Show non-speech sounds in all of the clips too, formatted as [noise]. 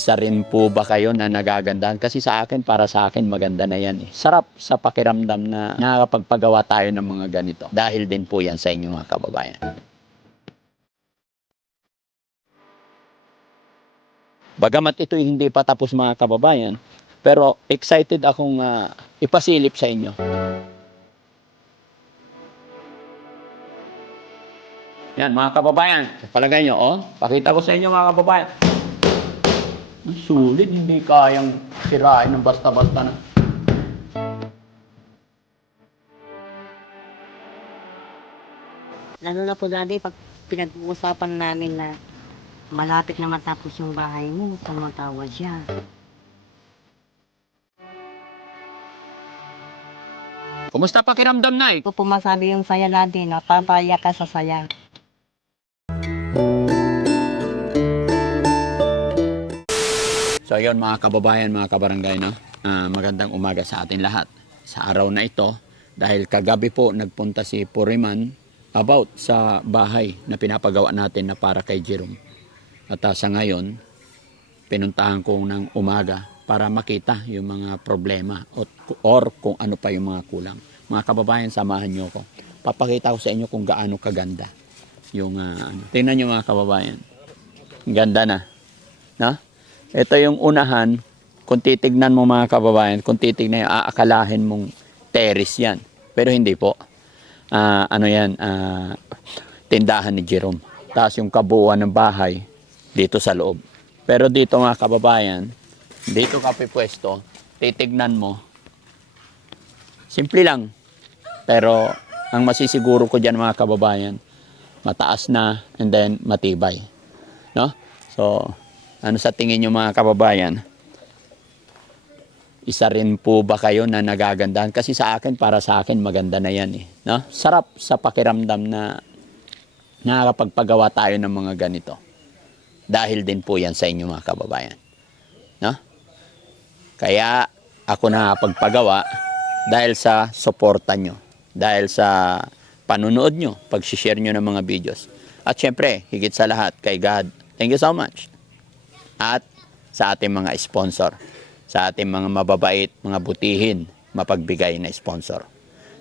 isa rin po ba kayo na nagagandahan? Kasi sa akin, para sa akin, maganda na yan. Eh. Sarap sa pakiramdam na nakakapagpagawa tayo ng mga ganito. Dahil din po yan sa inyo mga kababayan. Bagamat ito hindi pa tapos mga kababayan, pero excited akong ah, ipasilip sa inyo. Yan mga kababayan, palagay nyo, oh. Pakita ko sa inyo mga kababayan. Ang sulit, hindi kayang sirain ng basta-basta na. Lalo na po dati pag pinag-uusapan namin na malapit na matapos yung bahay mo, tumatawa siya. Kumusta pakiramdam, Nay? Ito po masabi yung saya natin, napapaya ka sa saya. So yun mga kababayan, mga kabarangay, no? Ah, magandang umaga sa atin lahat. Sa araw na ito, dahil kagabi po nagpunta si Puriman about sa bahay na pinapagawa natin na para kay Jerome. At ah, sa ngayon, pinuntahan ko ng umaga para makita yung mga problema or, or kung ano pa yung mga kulang. Mga kababayan, samahan nyo ko. Papakita ko sa inyo kung gaano kaganda yung ah, ano. Tingnan nyo mga kababayan. Ganda na. No? Ito yung unahan, kung titignan mo mga kababayan, kung titignan yung aakalahin mong terrace yan. Pero hindi po. Ah, ano yan, ah, tindahan ni Jerome. Tapos yung kabuuan ng bahay dito sa loob. Pero dito mga kababayan, dito ka pwesto, titignan mo, simple lang. Pero ang masisiguro ko dyan mga kababayan, mataas na and then matibay. No? So, ano sa tingin nyo mga kababayan? Isa rin po ba kayo na nagagandahan? Kasi sa akin, para sa akin, maganda na yan eh. No? Sarap sa pakiramdam na nakakapagpagawa tayo ng mga ganito. Dahil din po yan sa inyo mga kababayan. No? Kaya ako nakapagpagawa dahil sa suporta nyo. Dahil sa panunood nyo, pag-share nyo ng mga videos. At syempre, higit sa lahat, kay God. Thank you so much at sa ating mga sponsor, sa ating mga mababait, mga butihin, mapagbigay na sponsor.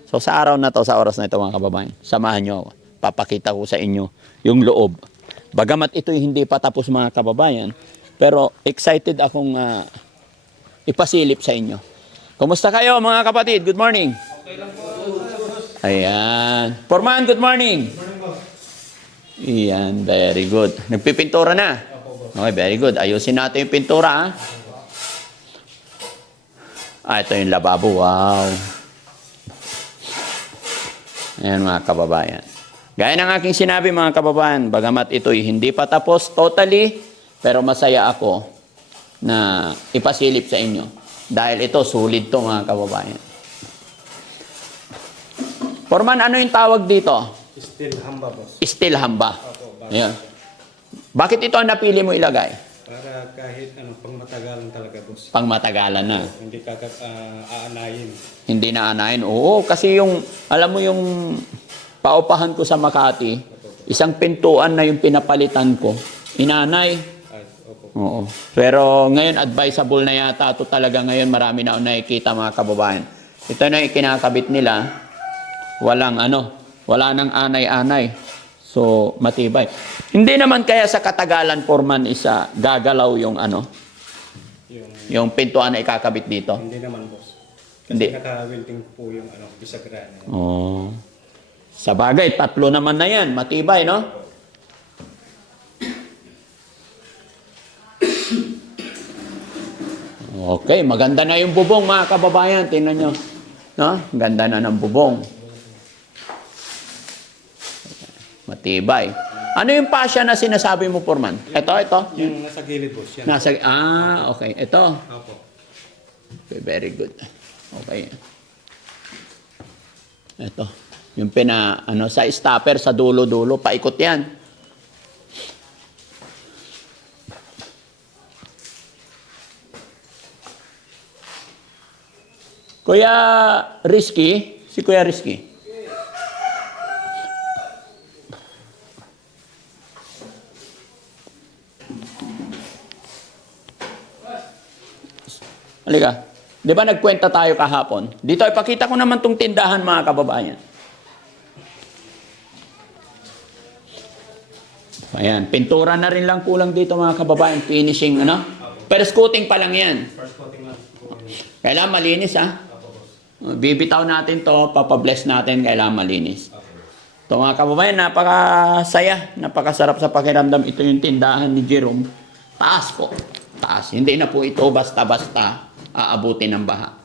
So sa araw na to, sa oras na ito mga kababayan, samahan nyo. Papakita ko sa inyo yung loob. Bagamat ito hindi pa tapos mga kababayan, pero excited akong ah, ipasilip sa inyo. Kumusta kayo mga kapatid? Good morning. Ayan. Forman, good morning. Iyan, very good. Nagpipintura na. Okay, very good. Ayusin natin yung pintura, ha? Ah, ito yung lababo. Wow. Ayan, mga kababayan. Gaya ng aking sinabi, mga kababayan, bagamat ito'y hindi pa tapos totally, pero masaya ako na ipasilip sa inyo. Dahil ito, sulit to, mga kababayan. Forman, ano yung tawag dito? Still hamba boss. Steel hamba. Opo, Ayan. Bakit ito ang napili mo ilagay? Para kahit ano, pang matagalan talaga boss. Pang matagalan na. Hindi ka uh, aanayin. Hindi na anayin. Oo, kasi yung, alam mo yung paupahan ko sa Makati, isang pintuan na yung pinapalitan ko, inanay. Ay, opo. Oo. Pero ngayon, advisable na yata ito talaga ngayon. Marami na nakikita mga kababayan. Ito na yung kinakabit nila. Walang ano, wala nang anay-anay. So, matibay. Hindi naman kaya sa katagalan, Foreman, isa gagalaw yung ano, Yung, yung pintuan na ikakabit dito. hindi naman boss. Kasi Hindi. naka-welding po yung ano, bisagra na. Oh. Sa bagay, tatlo naman na yan. Matibay, no? Okay, maganda na yung bubong mga kababayan. Tingnan nyo. No? Ganda na ng bubong. Matibay. Ano yung pasya na sinasabi mo, Forman? Ito, ito. Yung nasa gilid boss, yan. Nasa, ah, okay. Ito. Opo. Okay, very good. Okay. Ito. Yung pina, ano, sa stopper, sa dulo-dulo, paikot yan. Kuya Risky, si Kuya Risky. Halika. Di ba nagkwenta tayo kahapon? Dito, ipakita ko naman tong tindahan mga kababayan. Ayan, pintura na rin lang kulang dito mga kababayan. Finishing, ano? Pero scooting pa lang yan. First coating lang. Kailangan malinis, ha? Bibitaw natin to, papabless natin, kailangan malinis. Ito mga kababayan, napakasaya, napakasarap sa pakiramdam. Ito yung tindahan ni Jerome. Taas po. Taas. Hindi na po ito basta-basta aabutin ng baha.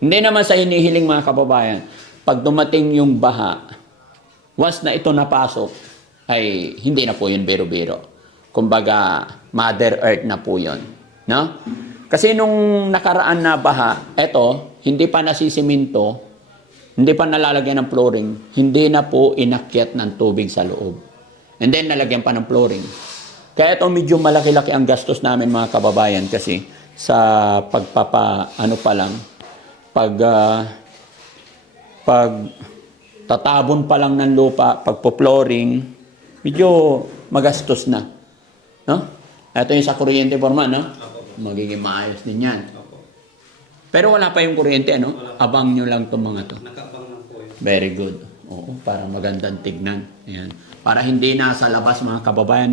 Hindi naman sa hinihiling mga kababayan. Pag dumating yung baha, once na ito napasok, ay hindi na po yun biro-biro. Kumbaga, Mother Earth na po yun. No? Kasi nung nakaraan na baha, eto, hindi pa nasisiminto, hindi pa nalalagyan ng flooring, hindi na po inakyat ng tubig sa loob. And then nalagyan pa ng flooring. Kaya ito medyo malaki-laki ang gastos namin mga kababayan kasi sa pagpapa ano pa lang pag ah, pag tatabon pa lang ng lupa, pagpo-flooring, medyo magastos na. No? Ito yung sa kuryente forma, no? Magiging maayos din yan. Pero wala pa yung kuryente, ano? Abang nyo lang itong mga to. Nakabang lang po yun. Very good. Oo, para magandang tignan. Ayan. Para hindi nasa labas mga kababayan,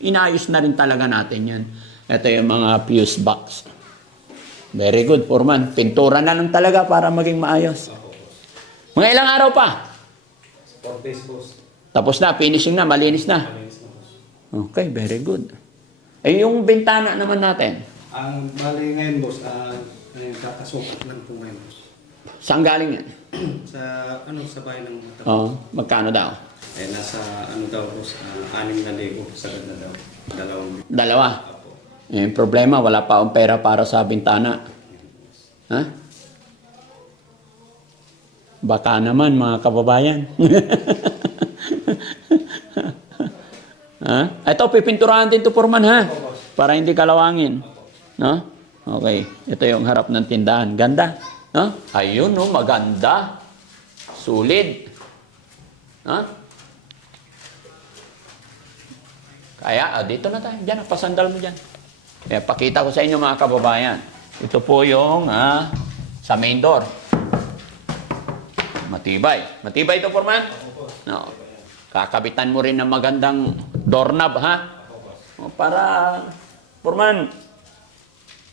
inayos na rin talaga natin yan. Ito yung mga fuse box. Very good, Foreman. Pintura na lang talaga para maging maayos. Mga ilang araw pa. Tapos na, finishing na, malinis na. Okay, very good. Eh, yung bintana naman natin, Ang bali ngayon, boss, uh, kakasukat lang po ngayon, boss. saan galing yan? [clears throat] sa, ano, sa bahay ng mata. Oh, magkano daw? Eh, nasa, ano daw, boss, ah, anim na libo sa ganda daw. Dalawang libo. Dalawa. Opo. Eh, problema, wala pa akong pera para sa bintana. Ha? Baka naman, mga kababayan. [laughs] ha? Ito, pipinturahan din to Purman, ha? Para hindi kalawangin. No? Okay. Ito yung harap ng tindahan. Ganda. No? Ayun, no? Maganda. Sulit. Ha? Kaya, ah, dito na tayo. Diyan, pasandal mo dyan. Kaya pakita ko sa inyo mga kababayan. Ito po yung ah, sa main door. Matibay. Matibay ito, Forman? No. Kakabitan mo rin ng magandang doorknob, ha? Para, Forman,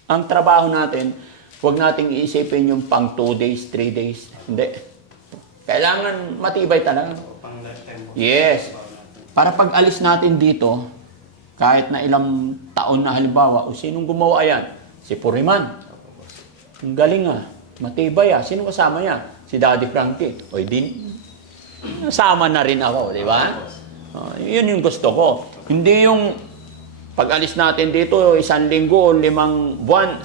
ang trabaho natin, huwag nating iisipin yung pang 2 days, 3 days. Hindi. Kailangan matibay talaga. Yes. Para pag alis natin dito, kahit na ilang taon na halimbawa, o sinong gumawa yan? Si Puriman. Ang galing ah. Matibay ah. Sino kasama niya? Si Daddy Frankie. O din, kasama na rin ako, di ba? Oh, yun yung gusto ko. Hindi yung pag alis natin dito, isang linggo o limang buwan,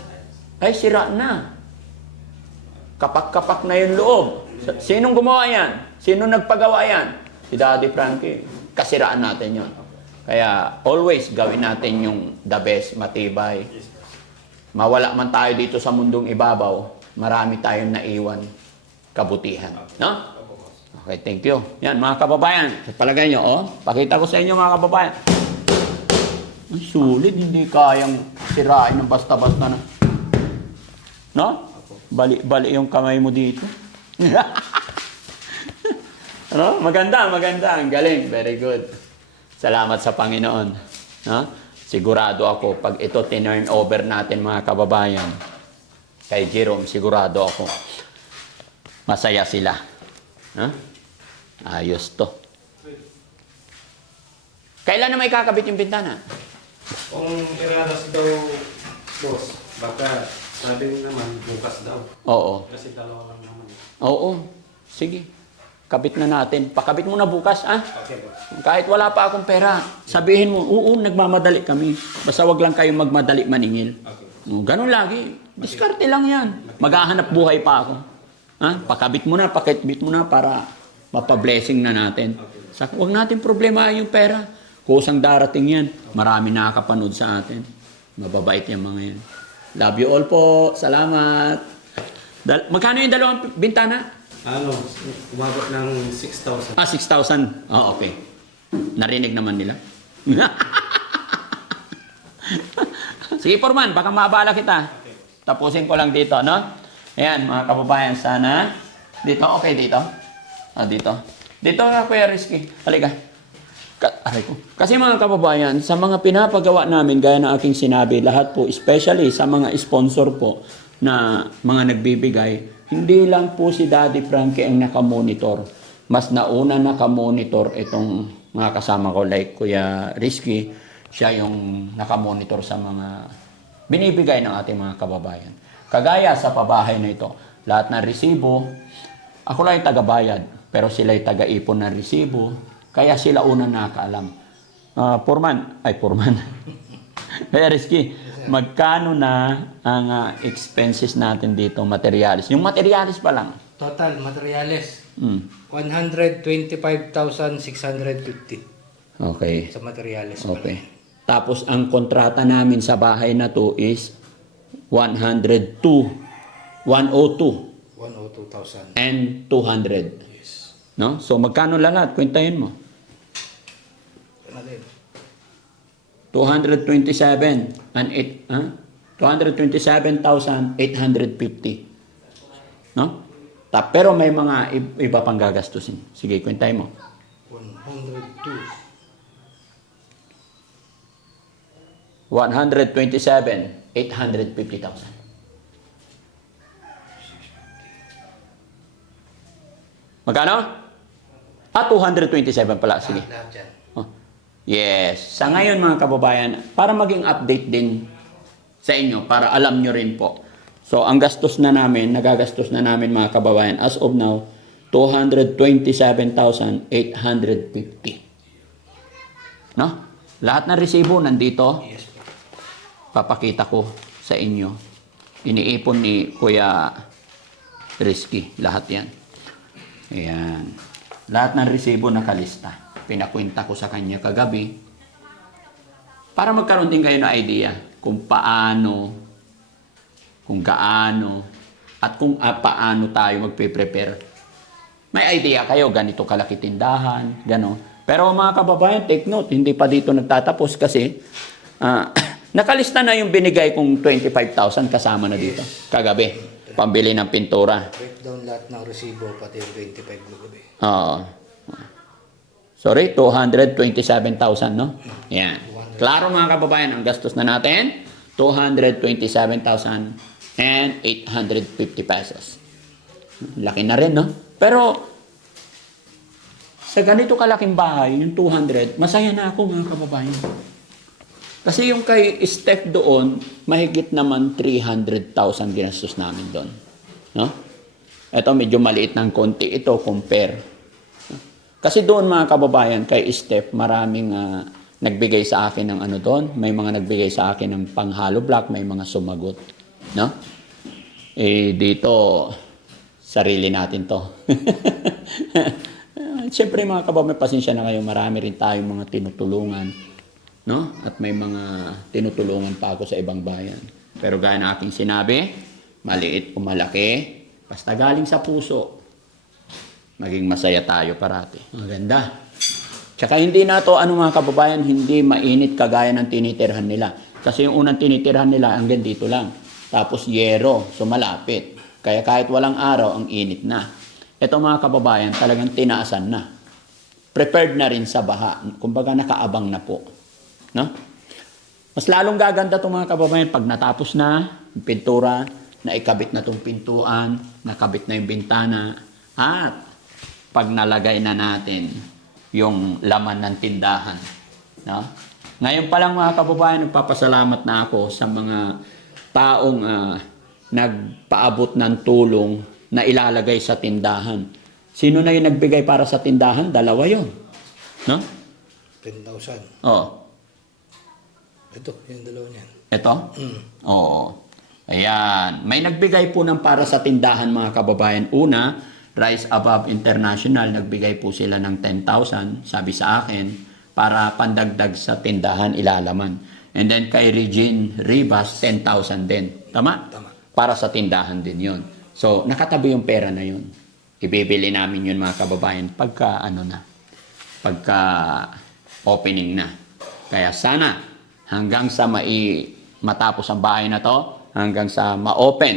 ay sira na. Kapak-kapak na yung loob. Sinong gumawa yan? Sino nagpagawa yan? Si Daddy Frankie. Kasiraan natin yon. Kaya always gawin natin yung the best, matibay. Mawala man tayo dito sa mundong ibabaw, marami tayong naiwan kabutihan. No? Okay, thank you. Yan, mga kababayan. Palagay nyo, oh. Pakita ko sa inyo, mga kababayan. Ang sulit, hindi kayang sirain ng basta-basta na. No? Bali, bali yung kamay mo dito. [laughs] ano? Maganda, maganda. Ang galing. Very good. Salamat sa Panginoon. No? Sigurado ako, pag ito tinurn over natin, mga kababayan, kay Jerome, sigurado ako, masaya sila. Ha? Ayos to. Kailan na may kakabit yung bintana? Kung iraras daw, boss, baka sabi naman bukas daw. Oo. Kasi dalawa lang naman. Oo. Sige. Kabit na natin. Pakabit mo na bukas, ah. Okay. Kahit wala pa akong pera, sabihin mo, oo, nagmamadali kami. Basta wag lang kayong magmadali maningil. Okay. Oh, ganun lagi. Diskarte lang yan. Maghahanap buhay pa ako. Ha? Pakabit mo na, pakitbit mo na para mapablessing na natin. Sa, huwag natin problema yung pera. Kusang darating yan. Marami nakakapanood sa atin. Mababait yung mga yan. Love you all po. Salamat. Dal- Magkano yung dalawang bintana? Ano, umabot ng 6,000. Ah, 6,000. Ah, okay. Narinig naman nila. [laughs] Sige, Forman, baka maabala kita. tapusin ko lang dito, no? Ayan, mga kababayan, sana. Dito, okay dito? Ah, dito. Dito nga, Kuya Rizky. Halika. Ka- aray ko. Kasi mga kababayan, sa mga pinapagawa namin, gaya ng aking sinabi, lahat po, especially sa mga sponsor po na mga nagbibigay, hindi lang po si Daddy Frankie ang nakamonitor. Mas nauna nakamonitor itong mga kasama ko like Kuya Rizky. Siya yung nakamonitor sa mga binibigay ng ating mga kababayan. Kagaya sa pabahay na ito, lahat ng resibo, ako lang yung tagabayad, pero sila yung taga-ipon ng resibo, kaya sila una nakakaalam. Ah, Purman, ay Purman. [laughs] Kaya Rizky, magkano na ang ah, expenses natin dito, materialis? Yung materialis pa lang. Total materials, Hmm. 125,650 Okay. sa materials. pa Okay. Tapos ang kontrata namin sa bahay na to is 102, 102 102,000. and 200. Yes. No? So magkano lahat? Kwentahin mo. Ano din? 227 and 8 huh? 227,850. No? Ta pero may mga iba pang gagastusin. Sige, kwentahin mo. 102. 127, 850,000. Magkano? Ah, 227 pala. Sige. Lahat. Yes. Sa ngayon mga kababayan, para maging update din sa inyo, para alam nyo rin po. So, ang gastos na namin, nagagastos na namin mga kababayan, as of now, 227,850. No? Lahat ng resibo nandito, Yes papakita ko sa inyo. Iniipon ni Kuya Risky, lahat yan. Ayan. Lahat ng resibo nakalista. Pinakwenta ko sa kanya kagabi. Para magkaroon din kayo ng idea kung paano, kung gaano, at kung ah, paano tayo magpe-prepare. May idea kayo, ganito kalaki tindahan, gano'n. Pero mga kababayan, take note, hindi pa dito nagtatapos kasi ah, [clears throat] nakalista na yung binigay kong 25,000 kasama na dito. Kagabi, pambili ng pintura. Breakdown lahat ng resibo, pati yung 25 na gabi. Oo. Sorry, 227,000, no? Yan. Klaro mga kababayan, ang gastos na natin, 227,850 pesos. Laki na rin, no? Pero, sa ganito kalaking bahay, yung 200, masaya na ako mga kababayan. Kasi yung kay Steph doon, mahigit naman 300,000 ginastos namin doon. No? Ito medyo maliit ng konti ito compare. Kasi doon mga kababayan, kay Steph, maraming ah, nagbigay sa akin ng ano doon. May mga nagbigay sa akin ng panghalo block, may mga sumagot. No? Eh, dito, sarili natin to. [laughs] Siyempre mga kababayan, pasensya na kayo. Marami rin tayong mga tinutulungan. No? At may mga tinutulungan pa ako sa ibang bayan. Pero gaya ng aking sinabi, maliit o malaki, basta galing sa puso, maging masaya tayo parati. Maganda. Tsaka hindi na to ano mga kababayan, hindi mainit kagaya ng tinitirhan nila. Kasi yung unang tinitirhan nila hanggang dito lang. Tapos yero, so malapit. Kaya kahit walang araw, ang init na. Ito mga kababayan, talagang tinaasan na. Prepared na rin sa baha. Kumbaga nakaabang na po. No? Mas lalong gaganda itong mga kababayan pag natapos na yung pintura, naikabit na itong pintuan, nakabit na yung bintana, at pag nalagay na natin yung laman ng tindahan. No? Ngayon pa lang mga kababayan, nagpapasalamat na ako sa mga taong ah, nagpaabot ng tulong na ilalagay sa tindahan. Sino na yung nagbigay para sa tindahan? Dalawa yon. No? 10,000. Oh. Ito, yung dalawa niyan. Ito? Mm. Oo. Ayan. May nagbigay po ng para sa tindahan mga kababayan. Una, Rise Above International, nagbigay po sila ng 10,000, sabi sa akin, para pandagdag sa tindahan ilalaman. And then kay Regine Rivas, 10,000 din. Tama? Tama. Para sa tindahan din yon. So, nakatabi yung pera na yun. Ibibili namin yun mga kababayan pagka ano na, pagka opening na. Kaya sana hanggang sa mai matapos ang bahay na to, hanggang sa ma-open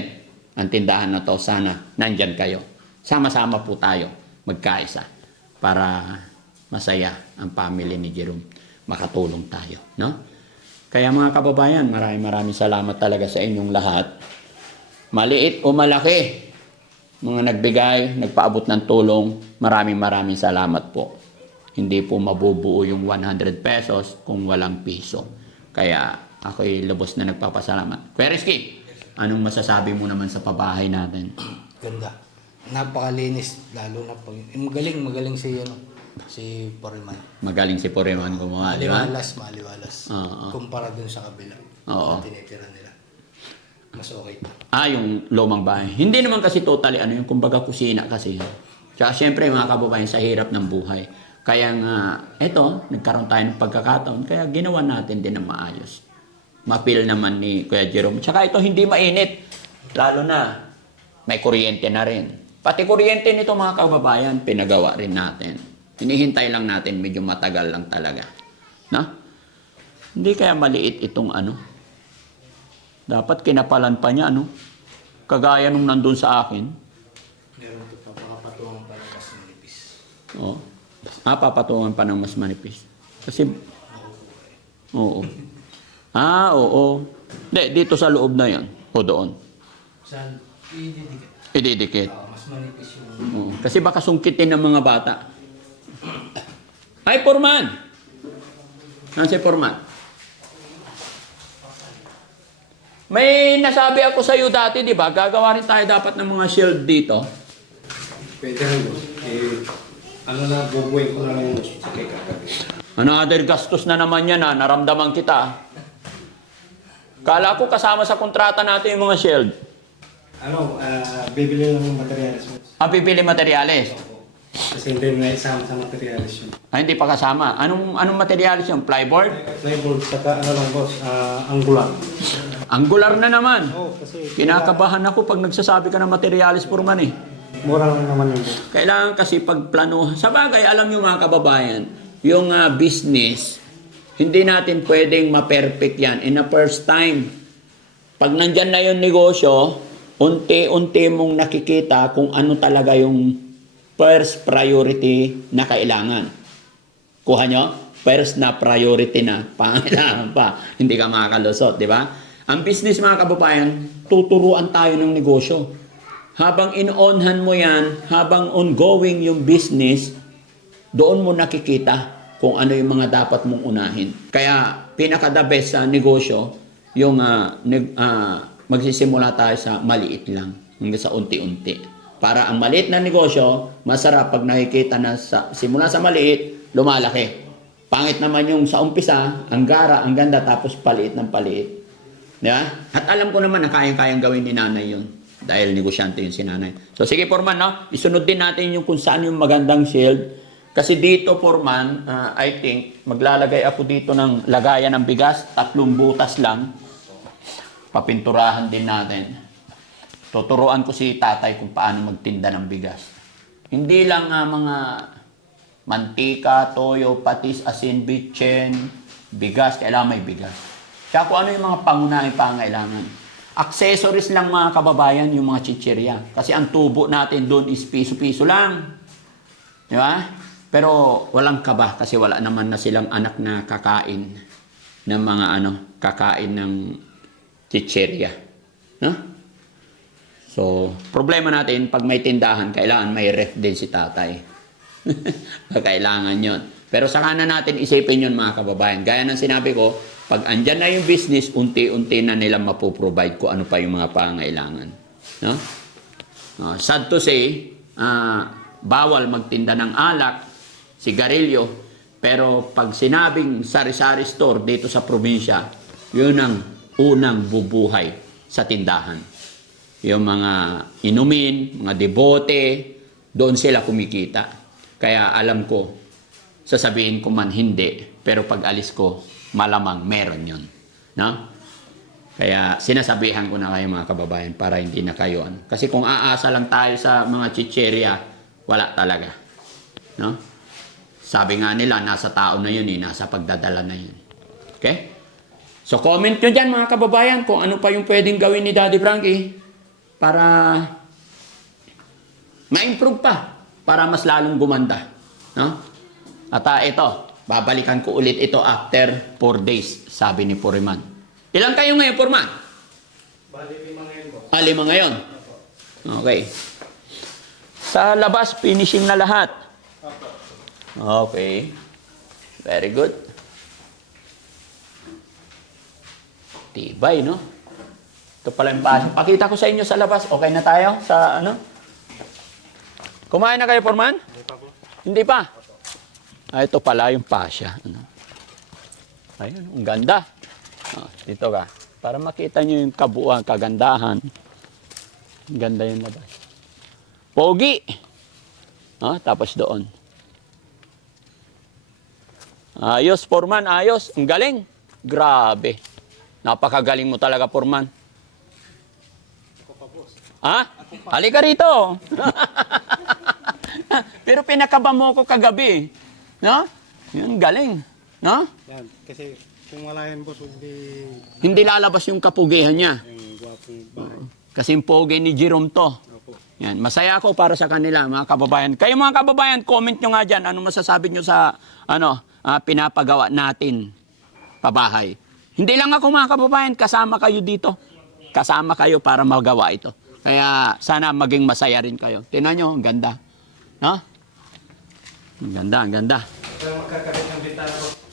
ang tindahan na to, sana nandyan kayo. Sama-sama po tayo magkaisa para masaya ang family ni Jerome. Makatulong tayo, no? Kaya mga kababayan, maraming maraming salamat talaga sa inyong lahat. Maliit o malaki, mga nagbigay, nagpaabot ng tulong, maraming maraming salamat po. Hindi po mabubuo yung 100 pesos kung walang piso. Kaya ako'y lubos na nagpapasalamat. Rizky, anong masasabi mo naman sa pabahay natin? Ganda. Napakalinis. Lalo na pag... eh, Magaling, magaling si, ano, si Poriman. Magaling si Poreman gumawa, di ba? Maliwalas, maliwalas. Oo. Kumpara dun sa kabila. Oo. Na tinitira nila. Mas okay pa. Ah, yung lumang bahay. Hindi naman kasi totally ano yung kumbaga kusina kasi. Tsaka syempre mga kababayan sa hirap ng buhay. Kaya nga, eto, nagkaroon tayo ng pagkakataon. Kaya ginawa natin din ng maayos. Mapil naman ni Kuya Jerome. Tsaka ito hindi mainit. Lalo na, may kuryente na rin. Pati kuryente nito mga kababayan, pinagawa rin natin. Hinihintay lang natin, medyo matagal lang talaga. Na? Hindi kaya maliit itong ano, dapat kinapalan pa niya, ano? Kagaya nung nandun sa akin. Meron ito pa, patungan pa ng mas manipis. Oo. Ah, papatungan pa ng mas manipis. Kasi, oo. Ah, oo. Hindi, dito sa loob na yan. O doon. Saan? Ididikit. Ididikit. Mas manipis yung... Oo. Kasi baka sungkitin ng mga bata. Ay, Porman! Nasaan si Porman? May nasabi ako sa iyo dati, di ba? Gagawa rin tayo dapat ng mga shield dito. Pwede rin. Eh, ano na, bubuhay ko na lang yung sa kay kagabi. Another gastos na naman yan ha, naramdaman kita. Kala ko kasama sa kontrata natin yung mga shield. Ano, ah, bibili lang ng materials boss. Ah, pipili materyales. Kasi hindi na isama sa materials yun. Ah, hindi pa kasama. Anong anong materyales yung Plyboard? Plyboard, saka ano lang boss, ah, angular. Angular na naman. Oo, kasi Kinakabahan ako pag nagsasabi ka ng materials for man eh. mura lang naman yun boss. Kailangan kasi pagplano. Sa bagay, alam niyo mga kababayan, yung ah, business, hindi natin pwedeng ma-perfect yan in the first time. Pag nandyan na yung negosyo, unti-unti mong nakikita kung ano talaga yung first priority na kailangan. Kuha nyo? First na priority na. Pangailangan pa. [laughs] Hindi ka makakalusot, di ba? Ang business mga kababayan, tuturuan tayo ng negosyo. Habang in-onhan mo yan, habang ongoing yung business, doon mo nakikita kung ano yung mga dapat mong unahin. Kaya pinaka-the best sa negosyo, yung ah, neg- ah, magsisimula tayo sa maliit lang, hanggang sa unti-unti. Para ang maliit na negosyo, masarap pag nakikita na sa, simula sa maliit, lumalaki. Pangit naman yung sa umpisa, ang gara, ang ganda, tapos paliit ng paliit. Di ba? At alam ko naman na kayang-kayang gawin ni nanay yun. Dahil negosyante yung si nanay. So sige, Forman, no? isunod din natin yung kung saan yung magandang shield. Kasi dito, Forman, ah, I think, maglalagay ako dito ng lagayan ng bigas, tatlong butas lang. Papinturahan din natin. Tuturuan ko si tatay kung paano magtinda ng bigas. Hindi lang nga mga mantika, toyo, patis, asin, bitchen, bigas, kailangan may bigas. Kaya kung ano yung mga pangunahing pangailangan. Accessories lang mga kababayan, yung mga chichirya. Kasi ang tubo natin doon is piso-piso lang. Di ba? Pero walang kaba kasi wala naman na silang anak na kakain ng mga ano, kakain ng chichirya. No? So, problema natin, pag may tindahan, kailangan may ref din si tatay. [laughs] kailangan yon. Pero saka na natin isipin yun mga kababayan. Gaya ng sinabi ko, pag andyan na yung business, unti-unti na nila mapoprovide ko ano pa yung mga pangailangan. No? Ah, sad to say, ah, bawal magtinda ng alak, sigarilyo, pero pag sinabing sari-sari store dito sa probinsya, yun ang unang bubuhay sa tindahan. Yung mga inumin, mga debote, doon sila kumikita. Kaya alam ko, sasabihin ko man hindi, pero pag alis ko, malamang meron yun. No? Kaya sinasabihan ko na kayo mga kababayan para hindi na kayo ano. Kasi kung aasa lang tayo sa mga chicherya, wala talaga. No? Sabi nga nila, nasa tao na yun eh, nasa pagdadala na yun. Okay? So comment nyo dyan mga kababayan kung ano pa yung pwedeng gawin ni Daddy Frankie para ma-improve pa, para mas lalong gumanda. No? At ah, ito, babalikan ko ulit ito after 4 days, sabi ni Puriman. Ilan kayo ngayon, Purman? Bali, lima ngayon boss. Ah, lima ngayon. Okay. Sa labas, finishing na lahat. Okay. Very good. Tibay, no? Ito pala yung pasok. Pakita ko sa inyo sa labas. Okay na tayo sa ano? Kumain na kayo, Forman? Hindi pa. Ah, ito pala yung pasya. Ano? Ayun, ang ganda. Ah, dito ka. Para makita nyo yung kabuuan, kagandahan. Ang ganda yung labas. Pogi. Ah, tapos doon. Ayos, Forman, ayos. Ang galing. Grabe. Napakagaling mo talaga, Forman. Ha? Halika rito. [laughs] Pero pinakaba mo ko kagabi. No? Yun, galing. No? Yan, kasi kung wala yan boss, hindi Hindi lalabas yung kapugihan niya. yung gwapong bahay. Kasi yung pogi ni Jerome to. Opo. Yan, masaya ako para sa kanila, mga kababayan. Kayo mga kababayan, comment nyo nga dyan, ano masasabi nyo sa ano, ah, pinapagawa natin pabahay. Hindi lang ako mga kababayan, kasama kayo dito. Kasama kayo para magawa ito. Kaya sana maging masaya rin kayo. Tingnan nyo, ang ganda. No? Ang ganda, ang ganda.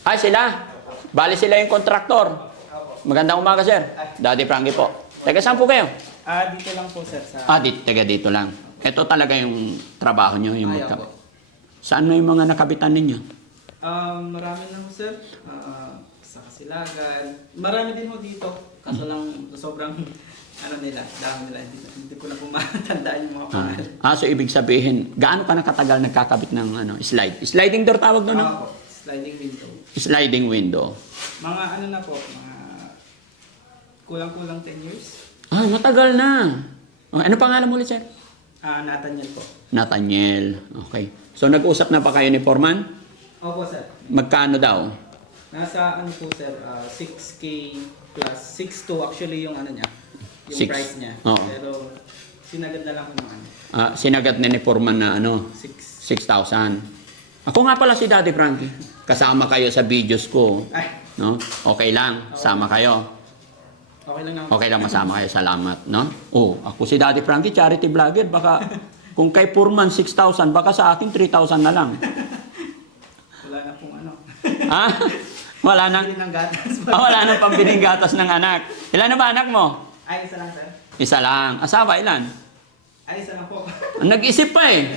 Ay, sila. Bali sila yung kontraktor. Magandang umaga, sir. Daddy Frankie po. Teka, saan po kayo? Ah, dito lang po sir sa Ah, dito, taga dito lang. Ito talaga yung trabaho nyo, yung Ayaw magkabit. po. Saan na yung mga nakabitan ninyo? Um, marami na po sir. Ah, sa Kasilagan. Marami din po dito. Kaso lang sobrang [laughs] ano nila, dami nila. Hindi, hindi ko na po [laughs] matandaan yung mga Ah, pangalan. ah, so ibig sabihin, gaano ka nakatagal nagkakabit ng ano, slide? Sliding door tawag doon, no? Ah, po, sliding window. Sliding window. Mga ano na po, mga kulang-kulang 10 years. Ah, matagal na. Oh, ano pangalan mo ulit, sir? Ah, Nathaniel po. Nathaniel. Okay. So nag-usap na pa kayo ni Foreman? Opo sir. Magkano daw? Nasa ano po sir, ah, 6K plus 6.2 actually yung ano niya. Yung Six. price niya. Oo. Pero sinagad na lang ko ng ano. Ah, sinagat na ni Foreman na ano, 6. 6,000. Ako nga pala si Daddy Frankie. Kasama kayo sa videos ko. Ay, No? Okay lang. Sama kayo. okay lang naman. Okay lang masama kayo. Salamat. No? Oh, ako si Daddy Frankie, charity vlogger. Baka [laughs] kung kay Purman 6,000, baka sa akin 3,000 na lang. [laughs] Wala na pong ano. ha? [laughs] Wala nang ng gatas. ah, wala nang pambiling gatas ng anak. Ilan na ba anak mo? Ay, isa lang sir. Isa lang. Asawa, ilan? Ay, isa lang po. Nag-isip pa eh.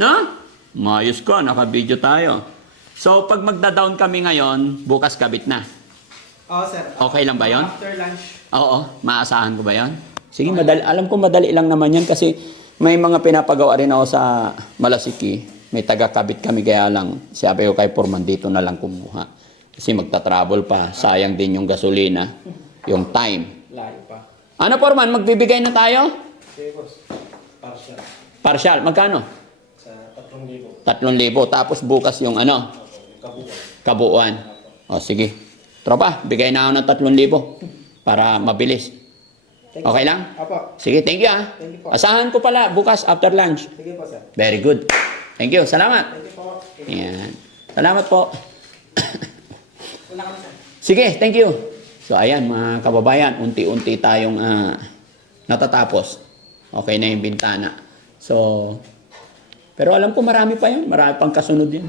No? Mayos ko, naka-video tayo. So, pag magda-down kami ngayon, bukas kabit na. Oo, sir. Okay lang ba yun? After lunch. Oo, maasahan ko ba yan? Sige, madali, alam ko madali lang naman yan kasi may mga pinapagawa rin ako sa Malasiki. May taga-kabit kami kaya lang. Sabi ko kay Purman, dito na lang kumuha. Kasi magta-travel pa. Sayang din yung gasolina. Yung time. Layo pa. Ano Purman, magbibigay na tayo? Okay boss, partial. Partial, magkano? Sa 3,000. 3,000. Tapos bukas yung ano? Kabuuan. Kabuuan. O sige. Tropa, bigay na ako ng 3,000 para mabilis. Okay lang? Apo. Sige, thank you ah. Thank you po. Asahan ko pala bukas after lunch. Sige po, sir. Very good. Thank you. Salamat. Thank you po. Ayan. Salamat po. Sige, thank you. So ayan mga kababayan, unti-unti tayong ah, natatapos. Okay na yung bintana. So, pero alam ko marami pa yun. Marami pang kasunod yun.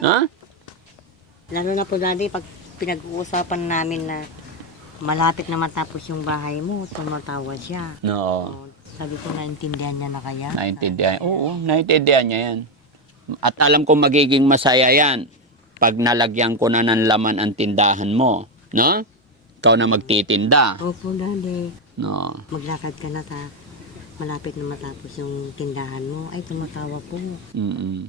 Ha? Lalo na po daddy, pag pinag-uusapan namin na malapit na matapos yung bahay mo, tumatawa siya. No. Oh, sabi ko, naintindihan niya na kaya? Naintindihan. Oo, naintindihan niya yan. At alam ko magiging masaya yan pag nalagyan ko na ng laman ang tindahan mo. No? Ikaw na magtitinda. Opo, daddy. No. Maglakad ka na ta. Malapit na matapos yung tindahan mo. Ay, tumatawa po. Mm-mm.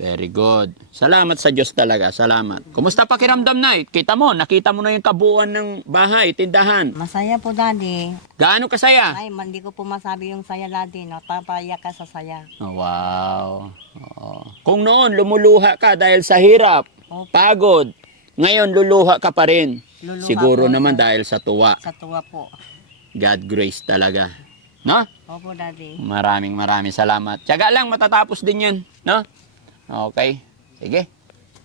Very good. Salamat sa Diyos talaga. Salamat. Kumusta pakiramdam na? Kita mo, nakita mo na yung kabuuan ng bahay, tindahan. Masaya po, daddy. Gaano kasaya? Ay, hindi ko po masabi yung saya, daddy. Napapayak ka sa saya. Oh, wow. Oo. Kung noon lumuluha ka dahil sa hirap, Opo. pagod, ngayon luluha ka pa rin. Luluha Siguro po, naman dahil sa tuwa. Sa tuwa po. God grace talaga. No? Opo, daddy. Maraming maraming salamat. Tiyaga lang, matatapos din yan. No? Okay. Sige.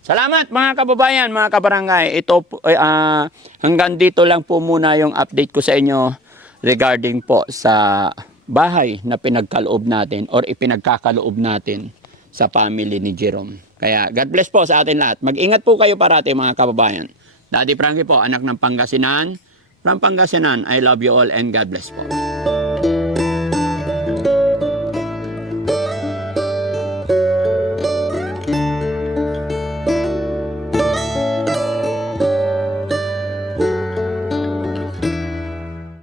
Salamat mga kababayan, mga kabarangay. Ito po, ah, hanggang dito lang po muna yung update ko sa inyo regarding po sa bahay na pinagkaloob natin or ipinagkakaloob natin sa family ni Jerome. Kaya God bless po sa atin lahat. Mag-ingat po kayo parati mga kababayan. Daddy Frankie po, anak ng Pangasinan. From Pangasinan, I love you all and God bless po.